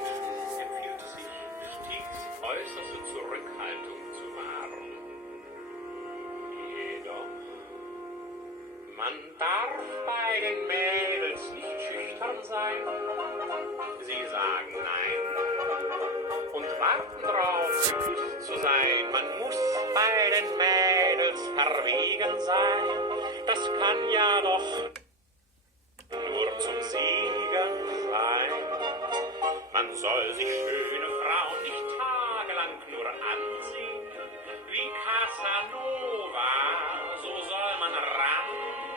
Menschen empfiehlt es sich, stets äußerste Zurückhaltung zu wahren. Jedoch, man darf bei den Mädels nicht schüchtern sein. Sie sagen Nein und warten drauf, geküsst zu sein. Man muss bei den Mädels verwegen sein. Das kann ja doch nur zum Siegen sein. Man soll sich schöne Frauen nicht tagelang nur ansehen. Wie Casanova, so soll man ran.